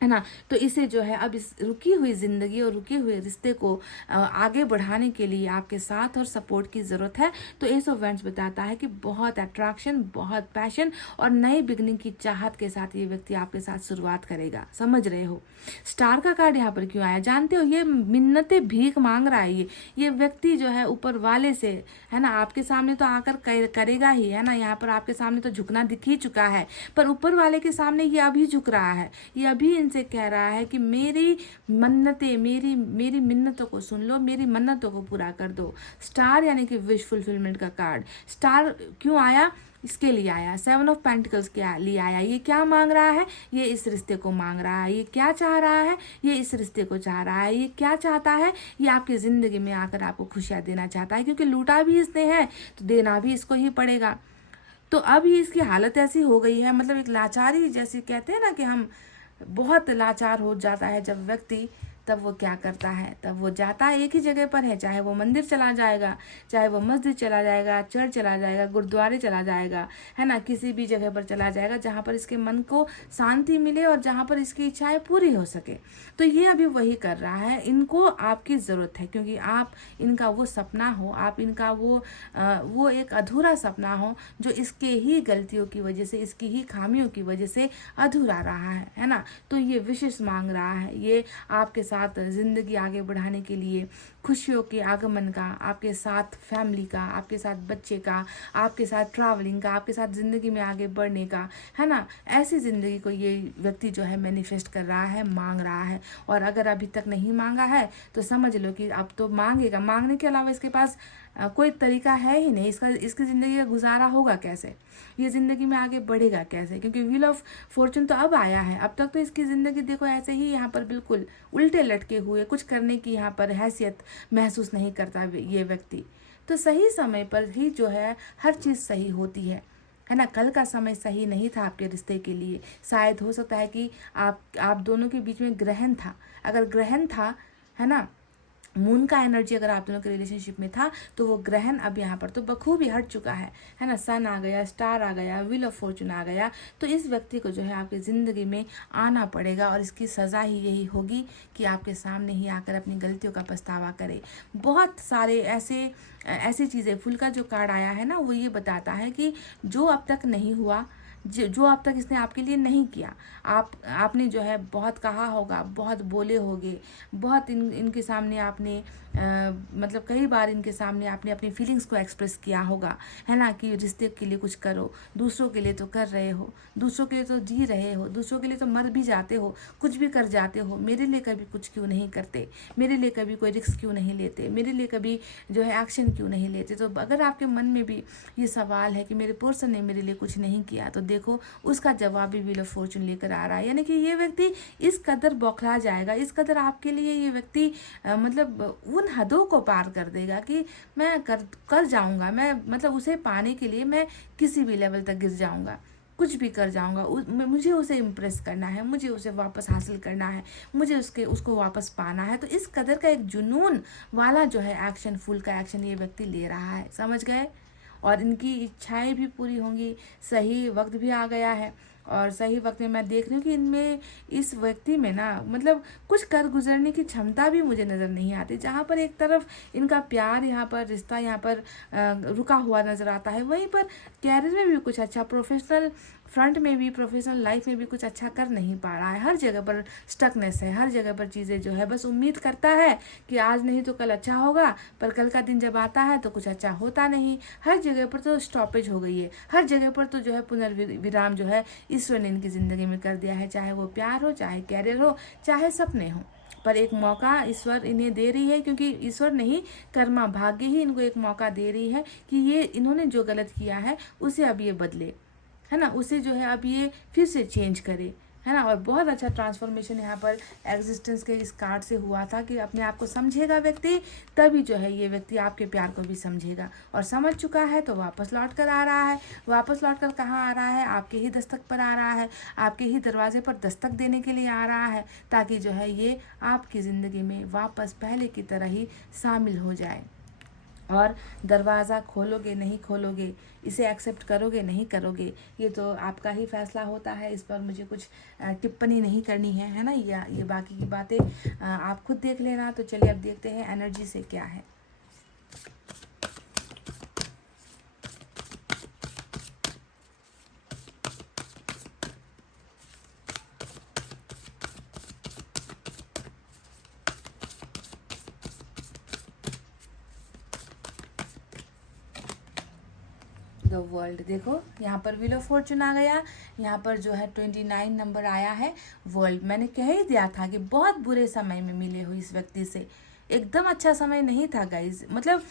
है ना। तो इसे जो है अब इस रुकी हुई ज़िंदगी और रुके हुए रिश्ते को आगे बढ़ाने के लिए आपके साथ और सपोर्ट की ज़रूरत है। तो एस ऑफ वैंड्स बताता है कि बहुत अट्रैक्शन, बहुत पैशन और नई बिगनिंग की चाहत के साथ ये व्यक्ति आपके साथ शुरुआत करेगा, समझ रहे हो। स्टार का कार्ड यहाँ पर क्यों आया जानते हो, ये मिन्नतें भीख मांग रहा है, ये व्यक्ति जो है ऊपर वाले से, है ना, आपके सामने तो आकर करेगा ही, है ना। यहाँ पर आपके सामने तो झुकना दिख ही चुका है, पर ऊपर वाले के सामने ये अभी झुक रहा है, ये अभी से कह रहा है कि मेरी मन्नतें, मेरी मिन्नतों को सुन लो, मेरी मन्नतों को पूरा कर दो। स्टार यानी कि विश फुलफिलमेंट का कार्ड। स्टार क्यों आया, इसके लिए आया, सेवन ऑफ पेंटिकल्स के लिए आया। ये क्या मांग रहा है, ये इस रिश्ते को मांग रहा है। ये क्या चाह रहा है, ये इस रिश्ते को चाह रहा है। ये क्या चाहता है, ये आपकी ज़िंदगी में आकर आपको खुशियाँ देना चाहता है, क्योंकि लूटा भी इसने है तो देना भी इसको ही पड़ेगा। तो अब ही इसकी हालत ऐसी हो गई है, मतलब एक लाचारी जैसी, कहते हैं ना कि हम बहुत लाचार हो जाता है जब व्यक्ति तब वो क्या करता है, तब वो जाता एक ही जगह पर है, चाहे वो मंदिर चला जाएगा, चाहे वो मस्जिद चला जाएगा, चर्च चला जाएगा, गुरुद्वारे चला जाएगा, है ना, किसी भी जगह पर चला जाएगा जहाँ पर इसके मन को शांति मिले और जहाँ पर इसकी इच्छाएं पूरी हो सके। तो ये अभी वही कर रहा है। इनको आपकी ज़रूरत है क्योंकि आप इनका वो सपना हो, आप इनका वो एक अधूरा सपना हो जो इसके ही गलतियों की वजह से, इसकी ही खामियों की वजह से अधूरा रहा है ना। तो ये विशेष मांग रहा है, ये आपके साथ ज़िंदगी आगे बढ़ाने के लिए, खुशियों के आगमन का, आपके साथ फैमिली का, आपके साथ बच्चे का, आपके साथ ट्रैवलिंग का, आपके साथ ज़िंदगी में आगे बढ़ने का, है ना, ऐसी ज़िंदगी को ये व्यक्ति जो है मैनिफेस्ट कर रहा है, मांग रहा है। और अगर अभी तक नहीं मांगा है तो समझ लो कि अब तो मांगेगा। मांगने के अलावा इसके पास कोई तरीका है ही नहीं। इसकी ज़िंदगी का गुजारा होगा कैसे, ये ज़िंदगी में आगे बढ़ेगा कैसे, क्योंकि व्हील ऑफ फॉर्चून तो अब आया है। अब तक तो इसकी ज़िंदगी देखो ऐसे ही यहाँ पर बिल्कुल उल्टे लटके हुए, कुछ करने की यहाँ पर हैसियत महसूस नहीं करता ये व्यक्ति। तो सही समय पर ही जो है हर चीज़ सही होती है ना। कल का समय सही नहीं था आपके रिश्ते के लिए। शायद हो सकता है कि आप दोनों के बीच में ग्रहण था। अगर ग्रहण था, है ना, मून का एनर्जी अगर आप दोनों के रिलेशनशिप में था तो वो ग्रहण अब यहाँ पर तो बखूबी हट चुका है ना। सन आ गया, स्टार आ गया, व्हील ऑफ फॉर्चून आ गया। तो इस व्यक्ति को जो है आपकी ज़िंदगी में आना पड़ेगा और इसकी सज़ा ही यही होगी कि आपके सामने ही आकर अपनी गलतियों का पछतावा करे। बहुत सारे ऐसी चीज़ें, फुल का जो कार्ड आया है ना, वो ये बताता है कि जो अब तक नहीं हुआ, जो अब तक इसने आपके लिए नहीं किया, आपने जो है बहुत कहा होगा, बहुत बोले होगे, बहुत इनके सामने आपने मतलब कई बार इनके सामने आपने अपनी फीलिंग्स को एक्सप्रेस किया होगा, है ना, कि रिश्ते के लिए कुछ करो, दूसरों के लिए तो कर रहे हो, दूसरों के लिए तो जी रहे हो, दूसरों के लिए तो मर भी जाते हो, कुछ भी कर जाते हो, मेरे लिए कभी कुछ क्यों नहीं करते, मेरे लिए कभी कोई रिस्क क्यों नहीं लेते, मेरे लिए कभी जो है एक्शन क्यों नहीं लेते। तो अगर आपके मन में भी ये सवाल है कि मेरे पर्सन ने मेरे लिए कुछ नहीं किया, तो देखो उसका जवाब भी व्हील ऑफ फॉर्चून लेकर आ रहा है। यानी कि ये व्यक्ति इस कदर बौखला जाएगा, इस कदर आपके लिए ये व्यक्ति मतलब उन हदों को पार कर देगा कि मैं कर जाऊंगा, मैं मतलब उसे पाने के लिए मैं किसी भी लेवल तक गिर जाऊंगा, कुछ भी कर जाऊंगा। मुझे उसे इम्प्रेस करना है, मुझे उसे वापस हासिल करना है, मुझे उसको वापस पाना है। तो इस कदर का एक जुनून वाला जो है एक्शन, फुल का एक्शन ये व्यक्ति ले रहा है, समझ गए। और इनकी इच्छाएं भी पूरी होंगी। सही वक्त भी आ गया है और सही वक्त में मैं देख रही हूँ कि इनमें, इस व्यक्ति में ना, मतलब कुछ कर गुजरने की क्षमता भी मुझे नज़र नहीं आती। जहाँ पर एक तरफ इनका प्यार, यहाँ पर रिश्ता यहाँ पर रुका हुआ नज़र आता है, वहीं पर कैरियर में भी कुछ अच्छा, प्रोफेशनल फ्रंट में भी, प्रोफेशनल लाइफ में भी कुछ अच्छा कर नहीं पा रहा है। हर जगह पर स्टकनेस है, हर जगह पर चीज़ें जो है बस उम्मीद करता है कि आज नहीं तो कल अच्छा होगा, पर कल का दिन जब आता है तो कुछ अच्छा होता नहीं। हर जगह पर तो स्टॉपेज हो गई है, हर जगह पर तो जो है पुनर्विराम जो है ईश्वर ने इनकी ज़िंदगी में कर दिया है। चाहे वो प्यार हो, चाहे कैरियर हो, चाहे सपने हो, पर एक मौका ईश्वर इन्हें दे रही है, क्योंकि ईश्वर नहीं, कर्मा, भाग्य ही इनको एक मौका दे रही है कि ये इन्होंने जो गलत किया है उसे अब ये बदले, है ना, उसे जो है अब ये फिर से चेंज करे, है ना। और बहुत अच्छा ट्रांसफॉर्मेशन यहाँ पर एग्जिस्टेंस के इस कार्ड से हुआ था कि अपने आप को समझेगा व्यक्ति, तभी जो है ये व्यक्ति आपके प्यार को भी समझेगा। और समझ चुका है तो वापस लौट कर आ रहा है। वापस लौट कर कहाँ आ रहा है? आपके ही दस्तक पर आ रहा है, आपके ही दरवाजे पर दस्तक देने के लिए आ रहा है, ताकि जो है ये आपकी ज़िंदगी में वापस पहले की तरह ही शामिल हो जाए। और दरवाज़ा खोलोगे नहीं खोलोगे, इसे एक्सेप्ट करोगे नहीं करोगे, ये तो आपका ही फैसला होता है। इस पर मुझे कुछ टिप्पणी नहीं करनी है ना। ये बाकी की बातें आप खुद देख लेना। तो चलिए अब देखते हैं एनर्जी से क्या है। द वर्ल्ड, देखो यहाँ पर व्हील ऑफ फॉर्चून आ गया, यहाँ पर जो है 29 नंबर आया है, वर्ल्ड। मैंने कह ही दिया था कि बहुत बुरे समय में मिले हो इस व्यक्ति से, एकदम अच्छा समय नहीं था गाइज। मतलब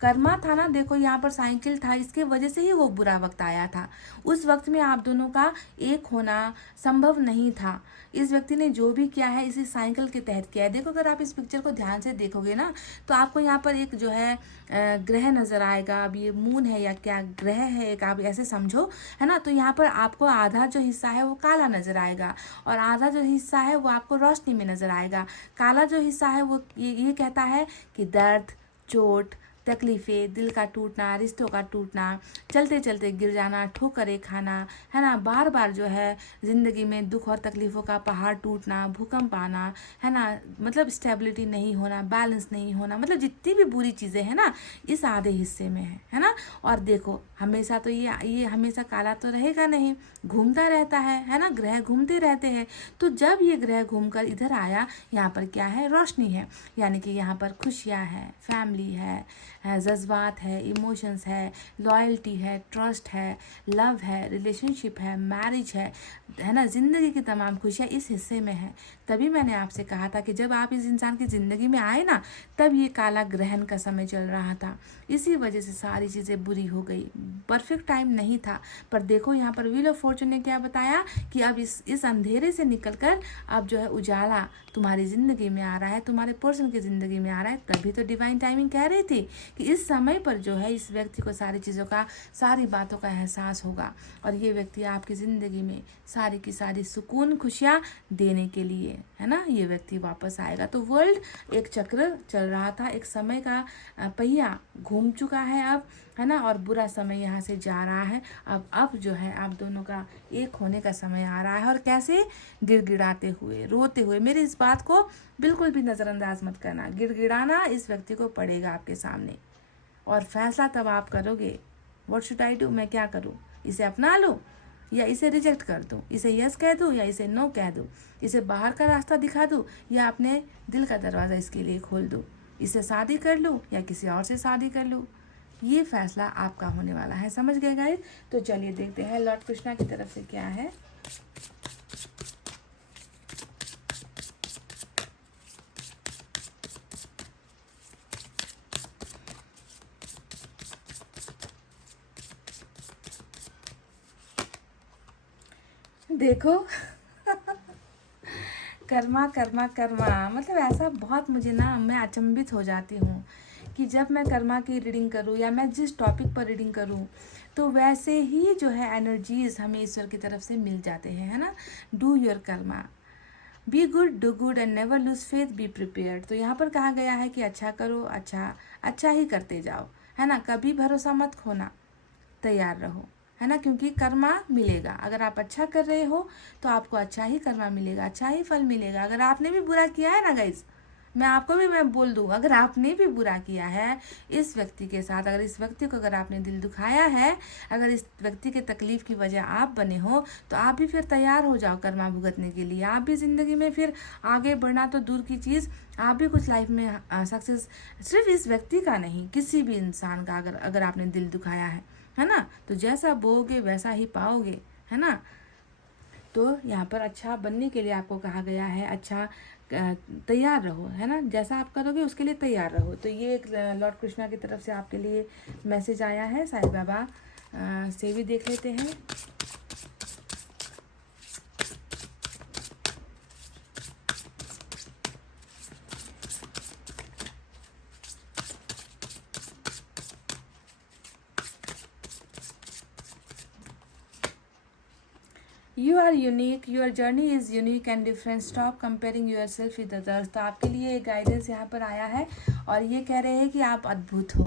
कर्मा था ना, देखो यहाँ पर साइकिल था, इसके वजह से ही वो बुरा वक्त आया था। उस वक्त में आप दोनों का एक होना संभव नहीं था। इस व्यक्ति ने जो भी किया है इसी साइकिल के तहत किया है। देखो अगर आप इस पिक्चर को ध्यान से देखोगे ना, तो आपको यहाँ पर एक जो है ग्रह नज़र आएगा। अब ये मून है या क्या ग्रह है, एक आप ऐसे समझो, है ना। तो यहाँ पर आपको आधा जो हिस्सा है वो काला नज़र आएगा और आधा जो हिस्सा है वो आपको रोशनी में नज़र आएगा। काला जो हिस्सा है वो ये कहता है कि दर्द, चोट, तकलीफ़ें, दिल का टूटना, रिश्तों का टूटना, चलते चलते गिर जाना, ठोकरें खाना, है ना, बार बार जो है ज़िंदगी में दुख और तकलीफ़ों का पहाड़ टूटना, भूकंप आना, है ना, मतलब स्टेबिलिटी नहीं होना, बैलेंस नहीं होना, मतलब जितनी भी बुरी चीज़ें हैं ना इस आधे हिस्से में है ना। और देखो हमेशा तो ये हमेशा काला तो रहेगा नहीं, घूमता रहता है ना, ग्रह घूमते रहते हैं। तो जब ये ग्रह घूमकर इधर आया, यहाँ पर क्या है, रोशनी है, यानी कि यहाँ पर खुशियाँ है, फैमिली है, जज्बात है, इमोशंस है, लॉयल्टी है, ट्रस्ट है, लव है, रिलेशनशिप है, मैरिज है ना, ज़िंदगी की तमाम खुशियाँ इस हिस्से में है। तभी मैंने आपसे कहा था कि जब आप इस इंसान की ज़िंदगी में आए ना, तब ये काला ग्रहण का समय चल रहा था, इसी वजह से सारी चीज़ें बुरी हो गई, परफेक्ट टाइम नहीं था। पर देखो यहाँ पर व्हील ऑफ फॉर्चून ने क्या बताया कि अब इस अंधेरे से निकलकर अब जो है उजाला तुम्हारी ज़िंदगी में आ रहा है, तुम्हारे पर्सन की ज़िंदगी में आ रहा है। तभी तो डिवाइन टाइमिंग कह रही थी कि इस समय पर जो है इस व्यक्ति को सारी चीज़ों का, सारी बातों का एहसास होगा और ये व्यक्ति आपकी ज़िंदगी में सारी की सारी सुकून, खुशियाँ देने के लिए, है ना, ये व्यक्ति वापस आएगा। तो वर्ल्ड एक चक्र चल रहा था, एक समय का पहिया घूम चुका है अब, है ना, और बुरा समय यहाँ से जा रहा है। अब जो है आप दोनों का एक होने का समय आ रहा है। और कैसे, गिड़गिड़ाते हुए, रोते हुए। मेरी इस बात को बिल्कुल भी नज़रअंदाज मत करना, गिड़गिड़ाना इस व्यक्ति को पड़ेगा आपके सामने और फैसला तब आप करोगे, व्हाट शुड आई डू, मैं क्या करूँ, इसे अपना लूँ या इसे रिजेक्ट कर दूँ, इसे यस कह दूँ या इसे नो कह दूँ, इसे बाहर का रास्ता दिखा दूँ या अपने दिल का दरवाज़ा इसके लिए खोल दूँ, इसे शादी कर लूँ या किसी और से शादी कर लूँ। ये फैसला आपका होने वाला है, समझ गए गाइस। तो चलिए देखते हैं लॉर्ड कृष्णा की तरफ से क्या है। देखो कर्मा कर्मा कर्मा, मतलब ऐसा बहुत मुझे ना, मैं अचंभित हो जाती हूँ कि जब मैं कर्मा की रीडिंग करूँ या मैं जिस टॉपिक पर रीडिंग करूँ तो वैसे ही जो है एनर्जीज हमें ईश्वर की तरफ से मिल जाते हैं, है ना। Do your Karma, be good, do good and never lose faith, be prepared. तो यहाँ पर कहा गया है कि अच्छा करो, अच्छा ही करते जाओ, है ना, कभी भरोसा मत खोना, तैयार रहो, है ना, क्योंकि कर्मा मिलेगा। अगर आप अच्छा कर रहे हो तो आपको अच्छा ही कर्मा मिलेगा, अच्छा ही फल मिलेगा। अगर आपने भी बुरा किया है ना गाइज, मैं बोल दूँ, अगर आपने भी बुरा किया है इस व्यक्ति के साथ, अगर इस व्यक्ति को अगर आपने दिल दुखाया है, अगर इस व्यक्ति के तकलीफ़ की वजह आप बने हो, तो आप भी फिर तैयार हो जाओ कर्मा भुगतने के लिए। आप भी ज़िंदगी में फिर आगे बढ़ना तो दूर की चीज़, आप भी कुछ लाइफ में सक्सेस, सिर्फ इस व्यक्ति का नहीं, किसी भी इंसान का अगर आपने दिल दुखाया है ना, तो जैसा बोओगे वैसा ही पाओगे, है ना। तो यहाँ पर अच्छा बनने के लिए आपको कहा गया है, अच्छा तैयार रहो, है ना, जैसा आप करोगे उसके लिए तैयार रहो। तो ये एक लॉर्ड कृष्णा की तरफ से आपके लिए मैसेज आया है। साईं बाबा से भी देख लेते हैं। You are unique, your journey is unique and different. Stop comparing yourself with others. तो आपके लिए एक गाइडेंस यहाँ पर आया है और ये कह रहे हैं कि आप अद्भुत हो,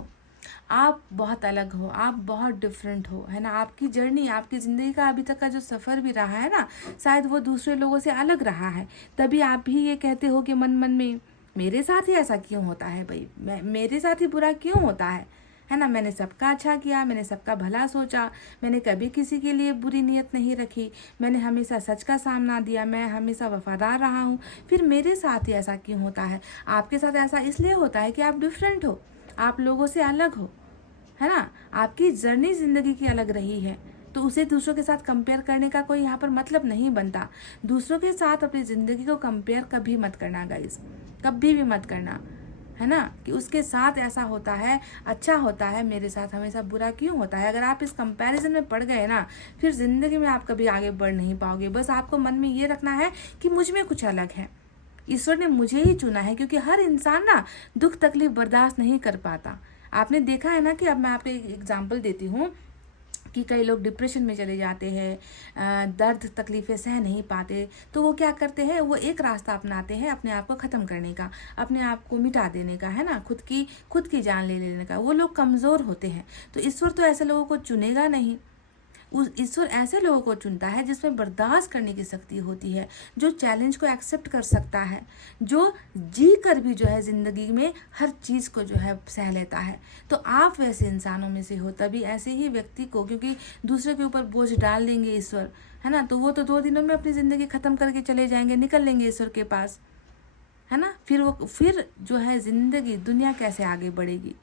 आप बहुत अलग हो, आप बहुत डिफरेंट हो, है ना। आपकी जर्नी, आपकी ज़िंदगी का अभी तक का जो सफ़र भी रहा है ना, शायद वो दूसरे लोगों से अलग रहा है। तभी आप भी ये कहते हो कि मन मन में, मेरे साथ ही ऐसा क्यों होता है भाई, मेरे साथ ही बुरा क्यों होता है ना। मैंने सबका अच्छा किया, मैंने सबका भला सोचा, मैंने कभी किसी के लिए बुरी नीयत नहीं रखी, मैंने हमेशा सच का सामना दिया, मैं हमेशा वफादार रहा हूँ, फिर मेरे साथ ही ऐसा क्यों होता है। आपके साथ ऐसा इसलिए होता है कि आप डिफरेंट हो, आप लोगों से अलग हो, है ना। आपकी जर्नी ज़िंदगी की अलग रही है, तो उसे दूसरों के साथ कंपेयर करने का कोई यहाँ पर मतलब नहीं बनता। दूसरों के साथ अपनी ज़िंदगी को कंपेयर कभी मत करना गाइज, कभी भी मत करना, है ना, कि उसके साथ ऐसा होता है, अच्छा होता है, मेरे साथ हमेशा बुरा क्यों होता है। अगर आप इस कंपैरिजन में पड़ गए ना, फिर ज़िंदगी में आप कभी आगे बढ़ नहीं पाओगे। बस आपको मन में ये रखना है कि मुझ में कुछ अलग है, ईश्वर ने मुझे ही चुना है, क्योंकि हर इंसान ना दुख तकलीफ बर्दाश्त नहीं कर पाता। आपने देखा है ना कि अब मैं आपको एक एग्जांपल देती हूँ कि कई लोग डिप्रेशन में चले जाते हैं, दर्द तकलीफ़ें सह नहीं पाते, तो वो क्या करते हैं, वो एक रास्ता अपनाते हैं अपने आप को ख़त्म करने का, अपने आप को मिटा देने का, है ना, खुद की जान ले लेने का। वो लोग कमज़ोर होते हैं। तो ईश्वर तो ऐसे लोगों को चुनेगा नहीं। उस ईश्वर ऐसे लोगों को चुनता है जिसमें बर्दाश्त करने की शक्ति होती है, जो चैलेंज को एक्सेप्ट कर सकता है, जो जी कर भी जो है ज़िंदगी में हर चीज़ को जो है सह लेता है। तो आप वैसे इंसानों में से हो, तभी ऐसे ही व्यक्ति को, क्योंकि दूसरे के ऊपर बोझ डाल देंगे ईश्वर, है ना, तो वो तो 2 दिनों में अपनी ज़िंदगी ख़त्म करके चले जाएंगे, निकल लेंगे ईश्वर के पास, है ना। फिर जो है ज़िंदगी, दुनिया कैसे आगे बढ़ेगी।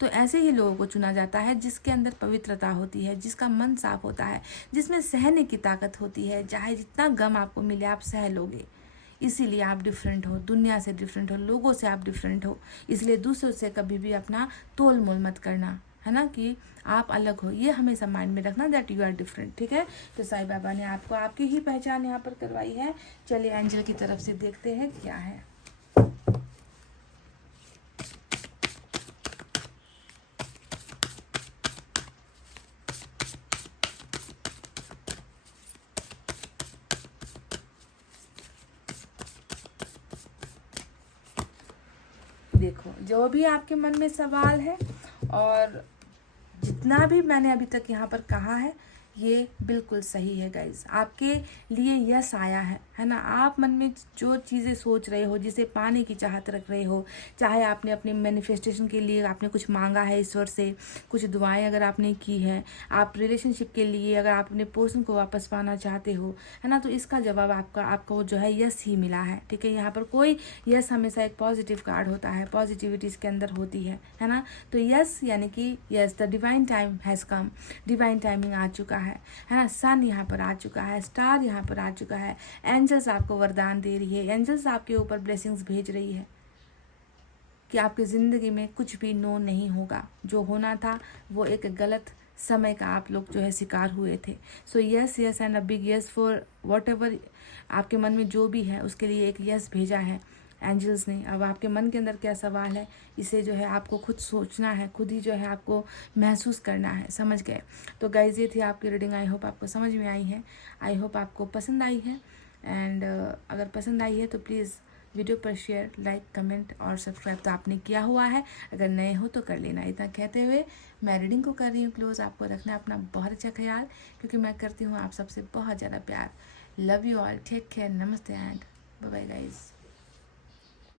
तो ऐसे ही लोगों को चुना जाता है जिसके अंदर पवित्रता होती है, जिसका मन साफ होता है, जिसमें सहने की ताकत होती है। चाहे जितना गम आपको मिले आप सह लोगे। इसीलिए आप डिफरेंट हो, दुनिया से डिफरेंट हो, लोगों से आप डिफरेंट हो। इसलिए दूसरों से कभी भी अपना तोल मोल मत करना, है ना, कि आप अलग हो। ये हमेशा माइंड में रखना, दैट यू आर डिफरेंट। ठीक है। तो साईं बाबा ने आपको आपकी ही पहचान यहाँ पर करवाई है। चलिए एंजल की तरफ से देखते हैं क्या है। देखो, जो भी आपके मन में सवाल है और जितना भी मैंने अभी तक यहाँ पर कहा है, ये बिल्कुल सही है गाइज। आपके लिए यस आया है ना। आप मन में जो चीज़ें सोच रहे हो, जिसे पाने की चाहत रख रहे हो, चाहे आपने अपने मैनिफेस्टेशन के लिए आपने कुछ मांगा है ईश्वर से, कुछ दुआएं अगर आपने की है, आप रिलेशनशिप के लिए अगर आप अपने पर्सन को वापस पाना चाहते हो, है ना, तो इसका जवाब आपको जो है यस ही मिला है। ठीक है। यहाँ पर कोई यस हमेशा एक पॉजिटिव कार्ड होता है, पॉजिटिविटी इसके अंदर होती है ना। तो यस यानी कि yes, the divine time has come, divine timing आ चुका है ना। सन यहाँ पर आ चुका है, स्टार यहाँ पर आ चुका है, एंजल्स आपको वरदान दे रही है, एंजल्स आपके ऊपर ब्लेसिंग्स भेज रही है कि आपकी ज़िंदगी में कुछ भी नो नहीं होगा। जो होना था वो एक गलत समय का आप लोग जो है शिकार हुए थे। So yes yes and a big yes for what ever आपके मन में जो भी है, उसके लिए एक यस भेजा है एंजल्स ने। अब आपके मन के अंदर क्या सवाल है, इसे जो है आपको खुद सोचना है, खुद ही जो है आपको महसूस करना है। समझ गए। तो गाइज ये थी आपकी रीडिंग। आई होप आपको समझ में आई है, आई होप आपको पसंद आई है। एंड अगर पसंद आई है तो प्लीज़ वीडियो पर शेयर, लाइक, कमेंट और सब्सक्राइब तो आपने किया हुआ है। अगर नए हो तो कर लेना। इतना कहते हुए मैं रीडिंग को कर रही हूँ क्लोज। आपको रखना अपना बहुत अच्छा ख्याल, क्योंकि मैं करती हूँ आप सबसे बहुत ज़्यादा प्यार। Love you all, take care, नमस्ते एंड बाय बाय गाइज।